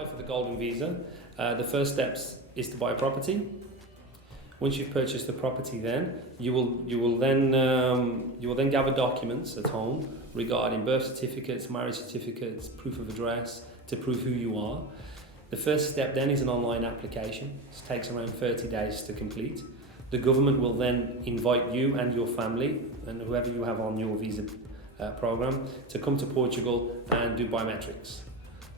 apply for the Golden Visa, the first steps is to buy a property. Once you've purchased the property, then you will then gather documents at home regarding birth certificates, marriage certificates, proof of address to prove who you are. The first step then is an online application. It takes around 30 days to complete. The government will then invite you and your family and whoever you have on your visa program to come to Portugal and do biometrics.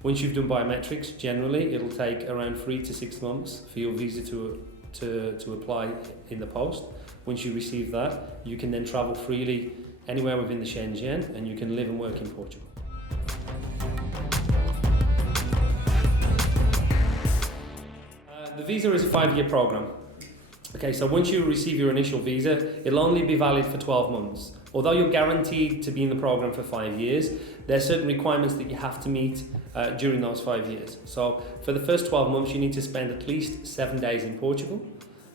Once you've done biometrics, generally it'll take around 3 to 6 months for your visa to apply in the post. Once you receive that, you can then travel freely anywhere within the Schengen and you can live and work in Portugal. The visa is a 5-year program. Okay, so once you receive your initial visa, it'll only be valid for 12 months. Although you're guaranteed to be in the program for 5 years, there are certain requirements that you have to meet during those 5 years. So for the first 12 months, you need to spend at least 7 days in Portugal.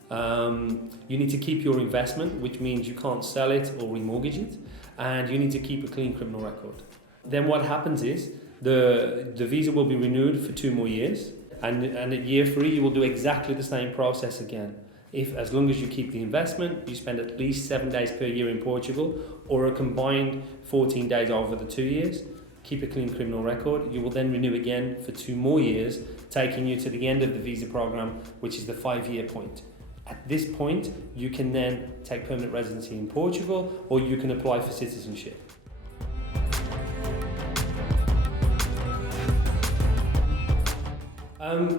You need to keep your investment, which means you can't sell it or remortgage it, and you need to keep a clean criminal record. Then what happens is the visa will be renewed for 2 more years, and at year 3 you will do exactly the same process again. As long as you keep the investment, you spend at least 7 days per year in Portugal, or a combined 14 days over the 2 years, keep a clean criminal record, you will then renew again for 2 more years, taking you to the end of the visa program, which is the 5-year point. At this point, you can then take permanent residency in Portugal, or you can apply for citizenship.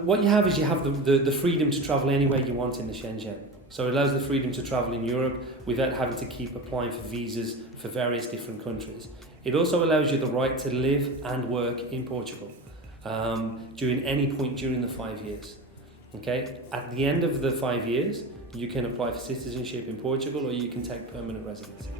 What you have is you have the freedom to travel anywhere you want in the Schengen. So it allows the freedom to travel in Europe without having to keep applying for visas for various different countries. It also allows you the right to live and work in Portugal during any point during the 5 years. Okay? At the end of the 5 years, you can apply for citizenship in Portugal, or you can take permanent residency.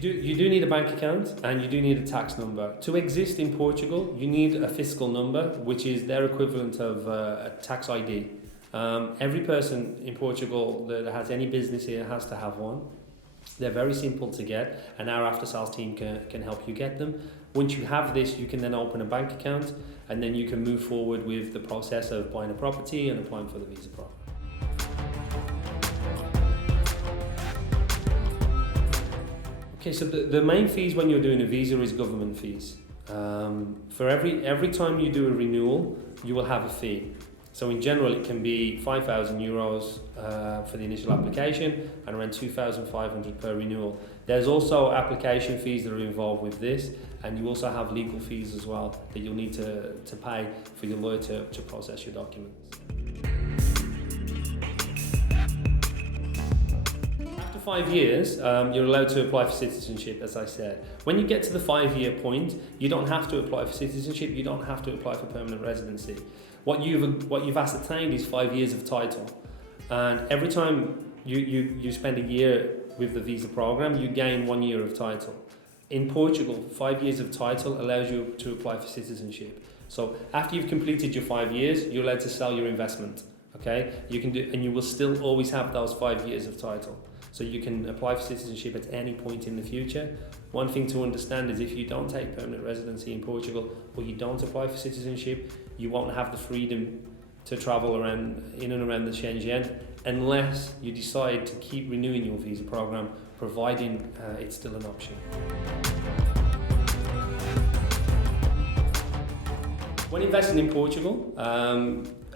You do need a bank account and you do need a tax number. To exist in Portugal, you need a fiscal number, which is their equivalent of a tax ID. Every person in Portugal that has any business here has to have one. They're very simple to get, and our after sales team can help you get them. Once you have this, you can then open a bank account, and then you can move forward with the process of buying a property and applying for the visa program. Okay, so the main fees when you're doing a visa is government fees. For every time you do a renewal, you will have a fee. So in general, it can be €5,000 for the initial application and around 2,500 per renewal. There's also application fees that are involved with this, and you also have legal fees as well that you'll need to pay for your lawyer to process your documents. After 5 years, you're allowed to apply for citizenship, as I said. When you get to the 5-year point, you don't have to apply for citizenship, you don't have to apply for permanent residency. What you've ascertained is 5 years of title. And every time you spend a year with the visa program, you gain 1 year of title. In Portugal, 5 years of title allows you to apply for citizenship. So after you've completed your 5 years, you're allowed to sell your investment. Okay, you can do, and you will still always have those 5 years of title. So you can apply for citizenship at any point in the future. One thing to understand is if you don't take permanent residency in Portugal, or you don't apply for citizenship, you won't have the freedom to travel in and around the Schengen unless you decide to keep renewing your visa program, providing it's still an option. When investing in Portugal,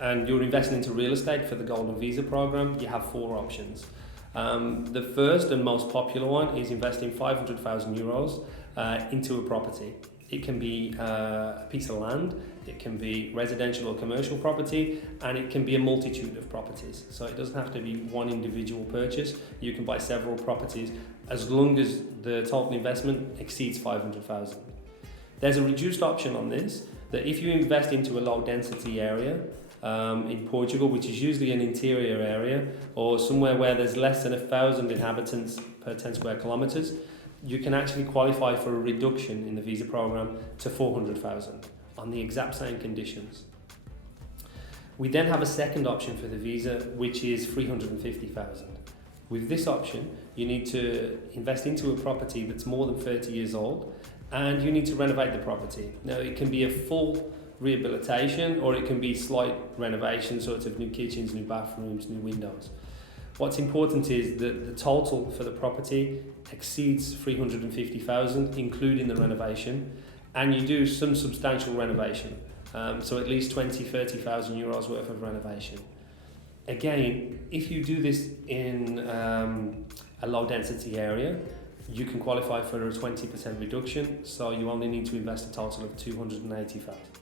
and you're investing into real estate for the Golden Visa program, you have 4 options. The first and most popular one is investing €500,000 into a property. It can be a piece of land, it can be residential or commercial property, and it can be a multitude of properties. So it doesn't have to be one individual purchase. You can buy several properties as long as the total investment exceeds $500,000. There's a reduced option on this, that if you invest into a low density area, in Portugal, which is usually an interior area or somewhere where there's less than 1,000 inhabitants per 10 square kilometres, you can actually qualify for a reduction in the visa program to 400,000 on the exact same conditions. We then have a second option for the visa, which is 350,000. With this option, you need to invest into a property that's more than 30 years old and you need to renovate the property. Now it can be a full rehabilitation or it can be slight renovation, sort of new kitchens, new bathrooms, new windows. What's important is that the total for the property exceeds 350,000, including the renovation, and you do some substantial renovation, so at least 30,000 euros worth of renovation. Again, if you do this in a low density area, you can qualify for a 20% reduction, so you only need to invest a total of 280,000.